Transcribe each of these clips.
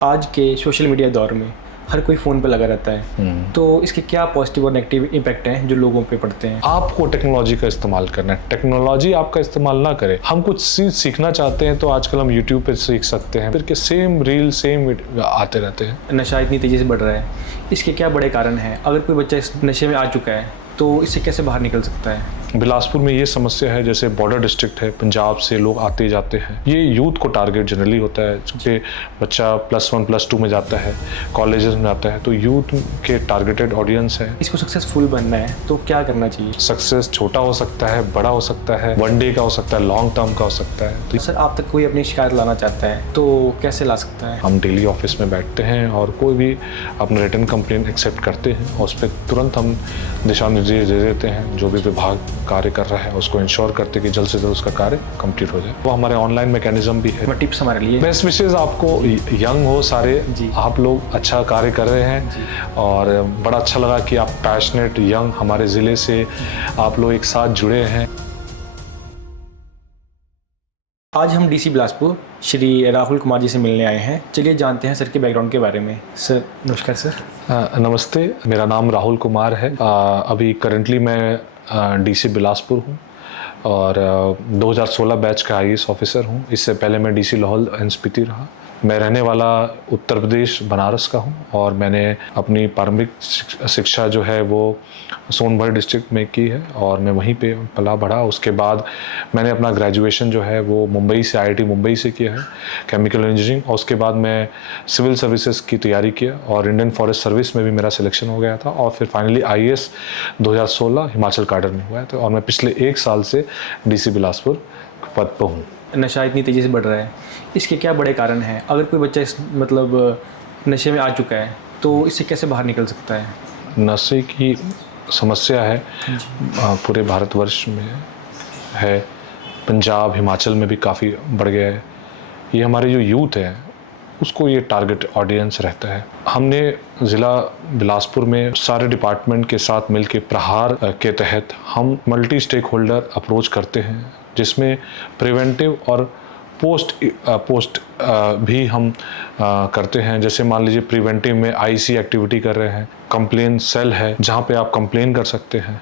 आज के social media दौर में हर कोई फ़ोन पे लगा रहता है, तो इसके क्या पॉजिटिव और नेगेटिव इम्पैक्ट हैं जो लोगों पे पड़ते हैं? आपको टेक्नोलॉजी का इस्तेमाल करना है, टेक्नोलॉजी आपका इस्तेमाल ना करे। हम कुछ चीज़ सीखना चाहते हैं तो आजकल हम यूट्यूब पे सीख सकते हैं, फिर के सेम रील सेम आते रहते हैं। नशा इतनी तेज़ी से बढ़ रहा है, इसके क्या बड़े कारण हैं? अगर कोई बच्चा इस नशे में आ चुका है तो इससे कैसे बाहर निकल सकता है? बिलासपुर में ये समस्या है, जैसे बॉर्डर डिस्ट्रिक्ट है, पंजाब से लोग आते जाते हैं। ये यूथ को टारगेट जनरली होता है, क्योंकि बच्चा +1 +2 में जाता है, कॉलेजेस में जाता है, तो यूथ के टारगेटेड ऑडियंस है। इसको सक्सेसफुल बनना है तो क्या करना चाहिए? सक्सेस छोटा हो सकता है, बड़ा हो सकता है, 1 डे का हो सकता है, लॉन्ग टर्म का हो सकता है। तो सर, आप तक कोई अपनी शिकायत लाना चाहता है तो कैसे ला सकता है? हम डेली ऑफिस में बैठते हैं और कोई भी अपना रिटन कंप्लेंट एक्सेप्ट करते हैं और उस पर तुरंत हम दिशा निर्देश दे देते हैं। जो भी विभाग कार्य कर रहा है उसको इंश्योर करते हैं कि जल्द से जल्द उसका कार्य कंप्लीट हो जाए। वो हमारे ऑनलाइन मैकेनिज्म भी है। टिप्स हमारे लिए बेस्ट विशेज़ आपको, यंग हो सारे, आप लोग अच्छा कार्य कर रहे हैं और बड़ा अच्छा लगा कि आप पैशनेट यंग हमारे ज़िले से आप लोग एक साथ जुड़े हैं। आज हम डीसी बिलासपुर श्री राहुल कुमार जी से मिलने आए हैं। चलिए जानते हैं सर के बैकग्राउंड के बारे में। सर नमस्कार। सर नमस्ते, मेरा नाम राहुल कुमार है। अभी करंटली मैं डीसी बिलासपुर हूँ और 2016 बैच का IAS ऑफिसर हूँ। इससे पहले मैं डीसी लाहौल एंड स्पीति रहा। मैं रहने वाला उत्तर प्रदेश बनारस का हूँ और मैंने अपनी प्रारंभिक शिक्षा जो है वो सोनभद्र डिस्ट्रिक्ट में की है और मैं वहीं पे पला बढ़ा। उसके बाद मैंने अपना ग्रेजुएशन जो है वो मुंबई से, IIT मुंबई से किया है, केमिकल इंजीनियरिंग। और उसके बाद मैं सिविल सर्विसेज की तैयारी किया और इंडियन फॉरेस्ट सर्विस में भी मेरा सिलेक्शन हो गया था और फिर फाइनली IAS 2016 हिमाचल कैडर में हुआ है। तो और मैं पिछले 1 साल से DC बिलासपुर पद पर हूँ। नशा इतनी तेज़ी से बढ़ रहा है, इसके क्या बड़े कारण हैं? अगर कोई बच्चा इस नशे में आ चुका है तो इससे कैसे बाहर निकल सकता है? नशे की समस्या है पूरे भारतवर्ष में है, पंजाब हिमाचल में भी काफ़ी बढ़ गया है। ये हमारे जो यूथ है उसको ये टारगेट ऑडियंस रहता है। हमने ज़िला बिलासपुर में सारे डिपार्टमेंट के साथ मिलकर प्रहार के तहत हम मल्टी स्टेक होल्डर अप्रोच करते हैं, जिसमें प्रिवेंटिव और पोस्ट भी हम करते हैं। जैसे मान लीजिए प्रिवेंटिव में IC एक्टिविटी कर रहे हैं, कंप्लेन सेल है जहाँ पे आप कंप्लेन कर सकते हैं।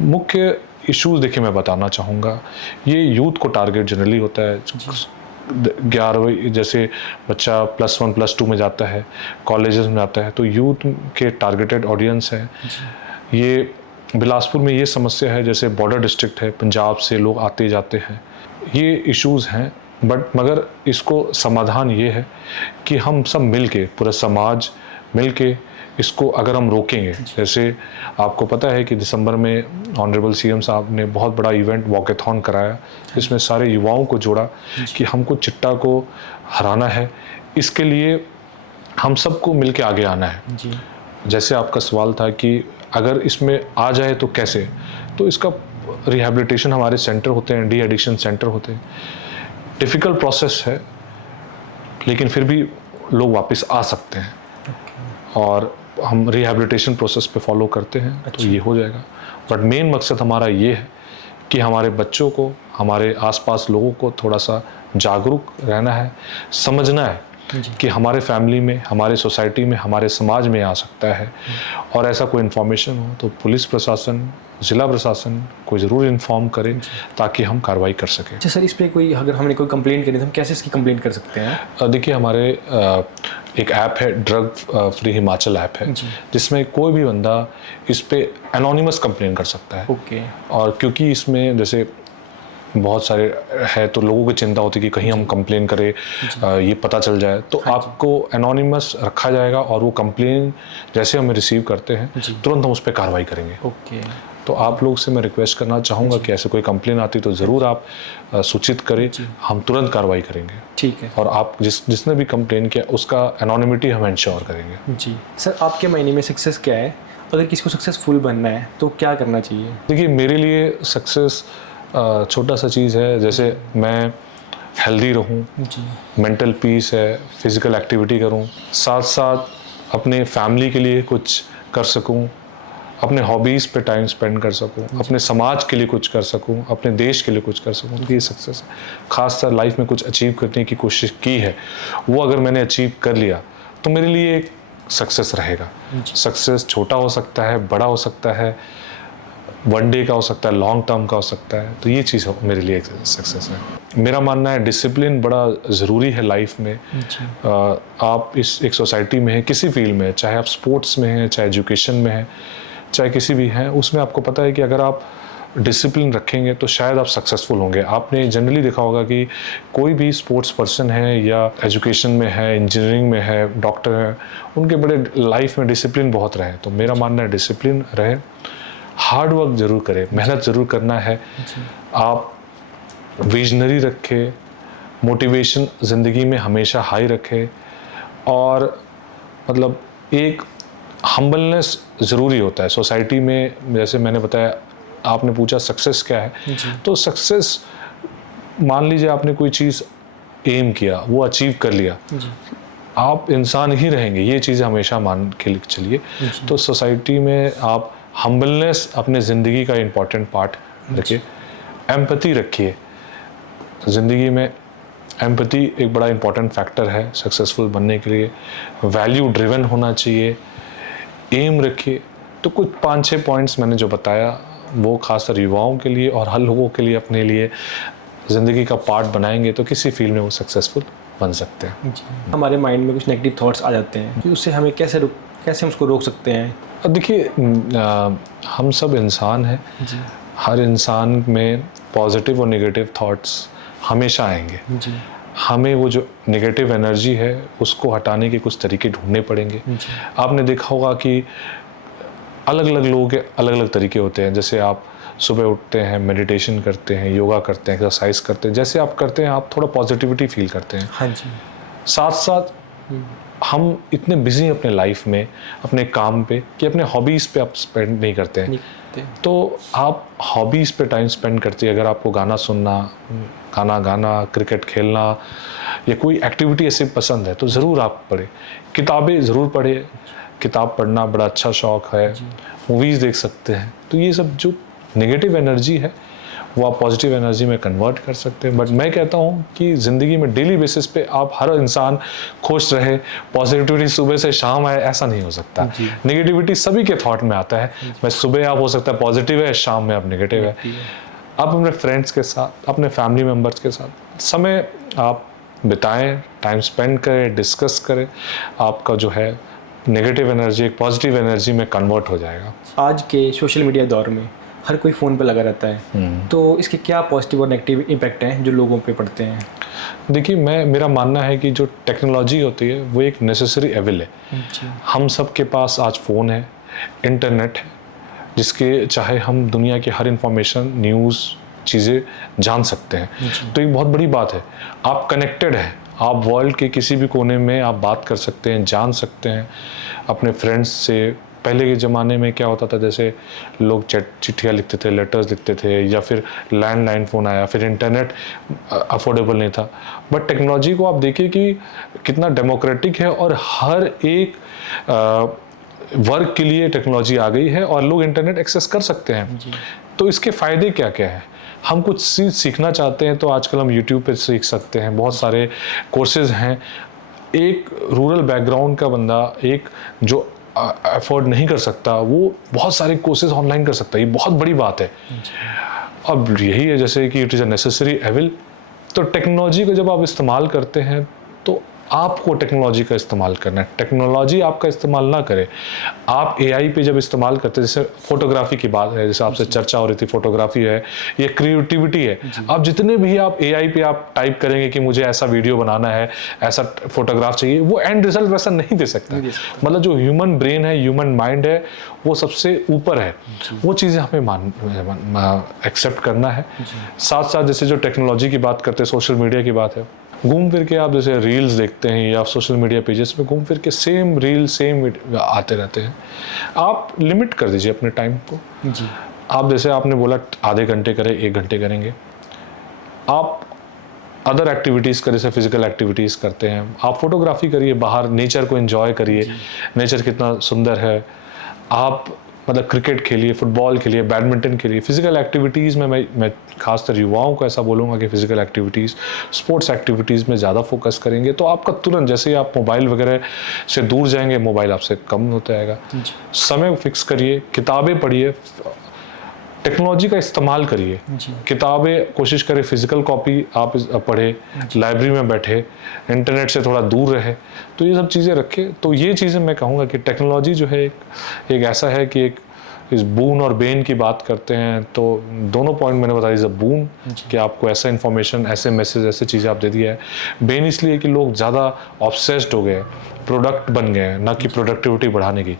मुख्य इश्यूज़ देखिए मैं बताना चाहूँगा, ये यूथ को टारगेट जनरली होता है। 11वीं जैसे बच्चा +1 +2 में जाता है, कॉलेजेस में जाता है, तो यूथ के टारगेटेड ऑडियंस है। ये बिलासपुर में ये समस्या है, जैसे बॉर्डर डिस्ट्रिक्ट है, पंजाब से लोग आते जाते हैं, ये इश्यूज़ हैं। मगर इसको समाधान ये है कि हम सब मिल के, पूरा समाज मिल के इसको अगर हम रोकेंगे। जैसे आपको पता है कि दिसंबर में ऑनरेबल CM साहब ने बहुत बड़ा इवेंट वॉकेथॉन कराया, जिसमें सारे युवाओं को जोड़ा कि हमको चिट्टा को हराना है। इसके लिए हम सबको मिल के आगे आना है। जैसे आपका सवाल था कि अगर इसमें आ जाए तो कैसे, तो इसका रिहैबिलिटेशन हमारे सेंटर होते हैं, डी एडिक्शन सेंटर होते हैं। डिफ़िकल्ट प्रोसेस है लेकिन फिर भी लोग वापस आ सकते हैं और हम रिहैबिलिटेशन प्रोसेस पे फॉलो करते हैं। तो ये हो जाएगा। बट मेन मकसद हमारा ये है कि हमारे बच्चों को, हमारे आसपास लोगों को थोड़ा सा जागरूक रहना है, समझना है कि हमारे फैमिली में, हमारे सोसाइटी में, हमारे समाज में आ सकता है और ऐसा कोई इन्फॉर्मेशन हो तो पुलिस प्रशासन, ज़िला प्रशासन को ज़रूर इन्फॉर्म करें ताकि हम कार्रवाई कर सकें। अच्छा सर, इस पर कोई अगर हमने कोई कंप्लेंट करी तो हम कैसे इसकी कंप्लेंट कर सकते हैं? देखिए हमारे एक ऐप है, ड्रग फ्री हिमाचल ऐप है, जिसमें कोई भी बंदा इस पर एनोनिमस कंप्लेन कर सकता है। और क्योंकि इसमें जैसे बहुत सारे है तो लोगों की चिंता होती है कि कहीं हम कंप्लेन करें, ये पता चल जाए, तो आपको एनोनिमस रखा जाएगा और वो कंप्लेन जैसे हम रिसीव करते हैं तुरंत हम उस पर कार्रवाई करेंगे। तो आप लोग से मैं रिक्वेस्ट करना चाहूँगा कि ऐसे कोई कंप्लेन आती तो ज़रूर आप सूचित करें, हम तुरंत कार्रवाई करेंगे। ठीक है। और आप जिसने भी कंप्लेन किया उसका एनोनिमिटी हम इंश्योर करेंगे। जी सर, आपके मायने में सक्सेस क्या है? अगर किसी को सक्सेसफुल बनना है तो क्या करना चाहिए? देखिए मेरे लिए सक्सेस छोटा सा चीज़ है, जैसे मैं हेल्दी रहूं, मेंटल पीस है, फिज़िकल एक्टिविटी करूं, साथ साथ अपने फैमिली के लिए कुछ कर सकूं, अपने हॉबीज़ पे टाइम स्पेंड कर सकूं, अपने समाज के लिए कुछ कर सकूं, अपने देश के लिए कुछ कर सकूं, तो ये सक्सेस है। खासकर लाइफ में कुछ अचीव करने की कोशिश की है, वो अगर मैंने अचीव कर लिया तो मेरे लिए एक सक्सेस रहेगा। सक्सेस छोटा हो सकता है, बड़ा हो सकता है, वन डे का हो सकता है, लॉन्ग टर्म का हो सकता है, तो ये चीज़ मेरे लिए एक सक्सेस है। मेरा मानना है डिसिप्लिन बड़ा ज़रूरी है लाइफ में। आप इस एक सोसाइटी में हैं, किसी फील्ड में, चाहे आप स्पोर्ट्स में हैं, चाहे एजुकेशन में हैं, चाहे किसी भी हैं, उसमें आपको पता है कि अगर आप डिसिप्लिन रखेंगे तो शायद आप सक्सेसफुल होंगे। आपने जनरली देखा होगा कि कोई भी स्पोर्ट्स पर्सन है या एजुकेशन में है, इंजीनियरिंग में है, डॉक्टर है, उनके बड़े लाइफ में डिसिप्लिन बहुत रहे। तो मेरा मानना है डिसिप्लिन रहे, हार्ड वर्क जरूर करें, मेहनत ज़रूर करना है। आप विजनरी रखें, मोटिवेशन ज़िंदगी में हमेशा हाई रखें, और मतलब एक हम्बलनेस ज़रूरी होता है सोसाइटी में। जैसे मैंने बताया, आपने पूछा सक्सेस क्या है, तो सक्सेस मान लीजिए आपने कोई चीज़ एम किया, वो अचीव कर लिया, आप इंसान ही रहेंगे, ये चीज़ हमेशा मान के चलिए। तो सोसाइटी में आप हम्बलनेस अपने ज़िंदगी का इम्पॉर्टेंट पार्ट रखिए, एम्पैथी रखिए। ज़िंदगी में एम्पैथी एक बड़ा इम्पॉर्टेंट फैक्टर है सक्सेसफुल बनने के लिए। वैल्यू ड्रिवन होना चाहिए, एम रखिए। तो कुछ 5-6 पॉइंट्स मैंने जो बताया वो खासकर युवाओं के लिए और हर लोगों के लिए अपने लिए ज़िंदगी का पार्ट बनाएंगे तो किसी फील्ड में वो सक्सेसफुल बन सकते हैं। हमारे माइंड में कुछ नेगेटिव थॉट्स आ जाते हैं कि उससे हमें कैसे हम उसको रोक सकते हैं? अब देखिए, हम सब इंसान हैं, हर इंसान में पॉजिटिव और नेगेटिव थॉट्स हमेशा आएंगे। हमें वो जो नेगेटिव एनर्जी है उसको हटाने के कुछ तरीके ढूंढने पड़ेंगे। आपने देखा होगा कि अलग अलग लोगों के अलग अलग तरीके होते हैं। जैसे आप सुबह उठते हैं, मेडिटेशन करते हैं, योगा करते हैं, एक्सरसाइज करते हैं, जैसे आप करते हैं आप थोड़ा पॉजिटिविटी फील करते हैं। हाँ जी। साथ साथ हम इतने बिजी अपने लाइफ में, अपने काम पे, कि अपने हॉबीज़ पे आप स्पेंड नहीं करते हैं। तो आप हॉबीज़ पे टाइम स्पेंड करते हैं। अगर आपको गाना सुनना, गाना गाना, क्रिकेट खेलना या कोई एक्टिविटी ऐसे पसंद है तो ज़रूर आप पढ़ें। किताबें ज़रूर पढ़ें, किताब पढ़ना बड़ा अच्छा शौक़ है। मूवीज़ देख सकते हैं। तो ये सब जो नेगेटिव एनर्जी है वो आप पॉजिटिव एनर्जी में कन्वर्ट कर सकते हैं। बट मैं कहता हूँ कि ज़िंदगी में डेली बेसिस पे आप हर इंसान खुश रहे, पॉजिटिविटी सुबह से शाम आए, ऐसा नहीं हो सकता। नेगेटिविटी सभी के थॉट में आता है। मैं सुबह आप हो सकता है पॉजिटिव है, शाम में आप नेगेटिव है। आप अपने फ्रेंड्स के साथ, अपने फैमिली मेम्बर्स के साथ समय आप बिताएं, टाइम स्पेंड करें, डिस्कस करें। आपका जो है नेगेटिव एनर्जी एक पॉजिटिव एनर्जी में कन्वर्ट हो जाएगा। आज के सोशल मीडिया दौर में हर कोई फ़ोन पे लगा रहता है, तो इसके क्या पॉजिटिव और नेगेटिव इम्पैक्ट हैं जो लोगों पे पड़ते हैं? देखिए, मेरा मानना है कि जो टेक्नोलॉजी होती है वो एक नेसेसरी एविल है। हम सब के पास आज फ़ोन है, इंटरनेट है, जिसके चाहे हम दुनिया की हर इंफॉर्मेशन, न्यूज़, चीज़ें जान सकते हैं। तो एक बहुत बड़ी बात है, आप कनेक्टेड हैं, आप वर्ल्ड के किसी भी कोने में आप बात कर सकते हैं, जान सकते हैं अपने फ्रेंड्स से। पहले के ज़माने में क्या होता था, जैसे लोग चिट्ठियाँ लिखते थे, लेटर्स लिखते थे, या फिर लैंडलाइन फ़ोन आया, फिर इंटरनेट अफोर्डेबल नहीं था। बट टेक्नोलॉजी को आप देखिए कि कितना डेमोक्रेटिक है और हर एक वर्ग के लिए टेक्नोलॉजी आ गई है और लोग इंटरनेट एक्सेस कर सकते हैं। तो इसके फ़ायदे क्या क्या हैं? हम कुछ सीखना चाहते हैं तो आजकल हम यूट्यूब पे सीख सकते हैं, बहुत सारे कोर्सेज़ हैं। एक रूरल बैकग्राउंड का बंदा, एक जो अफोर्ड नहीं कर सकता, वो बहुत सारे कोर्सेज ऑनलाइन कर सकता है। ये बहुत बड़ी बात है। अब यही है जैसे कि it is a necessary evil. तो टेक्नोलॉजी को जब आप इस्तेमाल करते हैं तो आपको टेक्नोलॉजी का इस्तेमाल करना है, टेक्नोलॉजी आपका इस्तेमाल ना करे। आप एआई पे जब इस्तेमाल करते हैं, जैसे फोटोग्राफी की बात है, जैसे आपसे चर्चा हो रही थी, फोटोग्राफी है, ये क्रिएटिविटी है। आप जितने भी आप एआई पे आप टाइप करेंगे कि मुझे ऐसा वीडियो बनाना है, ऐसा फोटोग्राफ चाहिए, वो एंड रिजल्ट वैसा नहीं दे सकता। मतलब जो ह्यूमन ब्रेन है, ह्यूमन माइंड है, वो सबसे ऊपर है। वो चीज़ें हमें एक्सेप्ट करना है। साथ साथ जैसे जो टेक्नोलॉजी की बात करते हैं, सोशल मीडिया की बात है, घूम फिर के आप जैसे रील्स देखते हैं या सोशल मीडिया पेजेस में घूम फिर के सेम रील सेम आते रहते हैं। आप लिमिट कर दीजिए अपने टाइम को। आप जैसे आपने बोला आधे घंटे करें, 1 घंटे करेंगे। आप अदर एक्टिविटीज़ करें, जैसे फिजिकल एक्टिविटीज़ करते हैं, आप फोटोग्राफी करिए, बाहर नेचर को एंजॉय करिए, नेचर कितना सुंदर है। आप मतलब क्रिकेट खेलिए, फुटबॉल खेलिए, बैडमिंटन खेलिए। फिजिकल एक्टिविटीज़ में मैं खासकर युवाओं को ऐसा बोलूँगा कि फिजिकल एक्टिविटीज़, स्पोर्ट्स एक्टिविटीज़ में ज़्यादा फोकस करेंगे तो आपका तुरंत, जैसे ही आप मोबाइल वगैरह से दूर जाएंगे, मोबाइल आपसे कम होता जाएगा। समय फिक्स करिए, किताबें पढ़िए, टेक्नोलॉजी का इस्तेमाल करिए। किताबें कोशिश करें फिजिकल कॉपी आप पढ़े, लाइब्रेरी में बैठे, इंटरनेट से थोड़ा दूर रहे, तो ये सब चीज़ें रखें। तो ये चीज़ें मैं कहूँगा कि टेक्नोलॉजी जो है एक ऐसा है कि एक इस बून और बेन की बात करते हैं तो दोनों पॉइंट मैंने बताया। जब बून कि आपको ऐसा इन्फॉर्मेशन, ऐसे मैसेज, ऐसे चीज़ें आप दे दिया है। बेन इसलिए कि लोग ज़्यादा ऑब्सेस्ड हो गए, प्रोडक्ट बन गए हैं, ना कि प्रोडक्टिविटी बढ़ाने की।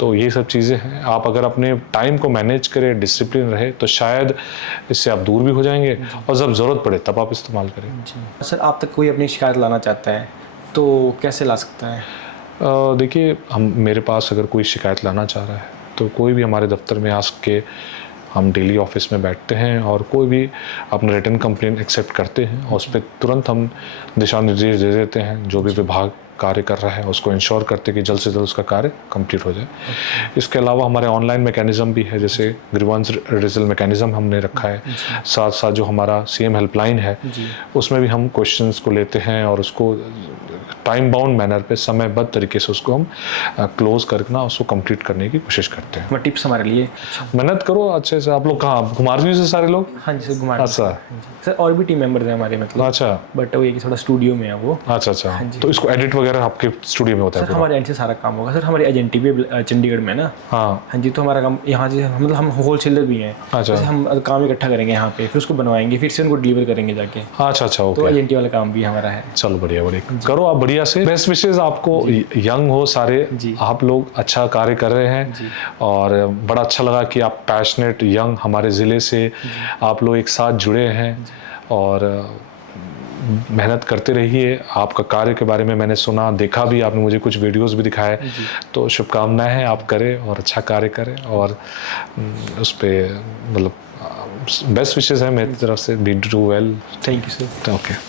तो ये सब चीज़ें हैं। आप अगर अपने टाइम को मैनेज करें, डिसिप्लिन रहे, तो शायद इससे आप दूर भी हो जाएंगे और जब ज़रूरत पड़े तब आप इस्तेमाल करें। सर, आप तक कोई अपनी शिकायत लाना चाहता है तो कैसे ला सकता है? देखिए, मेरे पास अगर कोई शिकायत लाना चाह रहा है तो कोई भी हमारे दफ्तर में आ के, हम डेली ऑफिस में बैठते हैं और कोई भी अपना रिटन कंप्लेंट एक्सेप्ट करते हैं और उस पर तुरंत हम दिशा निर्देश दे देते हैं। जो भी विभाग कार्य कर रहा है उसको इंश्योर करते कि जल्द से जल्द उसका कार्य कंप्लीट हो जाए। इसके अलावा हमारे ऑनलाइन मैकेनिज़्म भी है, जैसे ग्रीवेंस रिड्यूसल मैकेनिज़्म हमने रखा है। साथ साथ जो हमारा सीएम हेल्पलाइन है उसमें भी हम क्वेश्चंस को लेते हैं और उसको टाइम बाउंड मैनर पे, समयबद्ध तरीके से उसको हम क्लोज करना, उसको कंप्लीट करने की कोशिश करते हैं। टिप्स हमारे लिए मेहनत करो अच्छे से। आप लोग कहाँ, घुमारवीं से सारे लोग? हाँ जी सर, घुमार। अच्छा सर, और भी टीम मेंबर्स हैं हमारे, मतलब। अच्छा, बट वो ये कि थोड़ा स्टूडियो में है वो। अच्छा। तो इसको एडिट वगैरह आपके स्टूडियो में होता है? सर, हमारे एंड से सारा काम होगा। सर, हमारी एजेंटी भी चंडीगढ़ में है ना। हाँ जी, तो हमारा काम यहाँ से, मतलब हम होलसेलर भी हैं। अच्छा। हम काम इकट्ठा करेंगे यहाँ पे, फिर उसको बनवाएंगे, फिर से उनको डिलीवर करेंगे जाके। अच्छा, तो ओके। एजेंटी वाला काम भी हमारा है। चलो, बढ़िया करो आप, बढ़िया से। बेस्ट विशेष आपको, यंग हो सारे, आप लोग अच्छा कार्य कर रहे हैं और बड़ा अच्छा लगा कि आप पैशनेट यंग हमारे ज़िले से आप लोग एक साथ जुड़े हैं और मेहनत करते रहिए। आपका कार्य के बारे में मैंने सुना, देखा भी, आपने मुझे कुछ वीडियोस भी दिखाए, तो शुभकामनाएं हैं, आप करें और अच्छा कार्य करें और उस पर मतलब बेस्ट विशेष है मेरी तरफ से। Be do well. Thank you sir. Okay.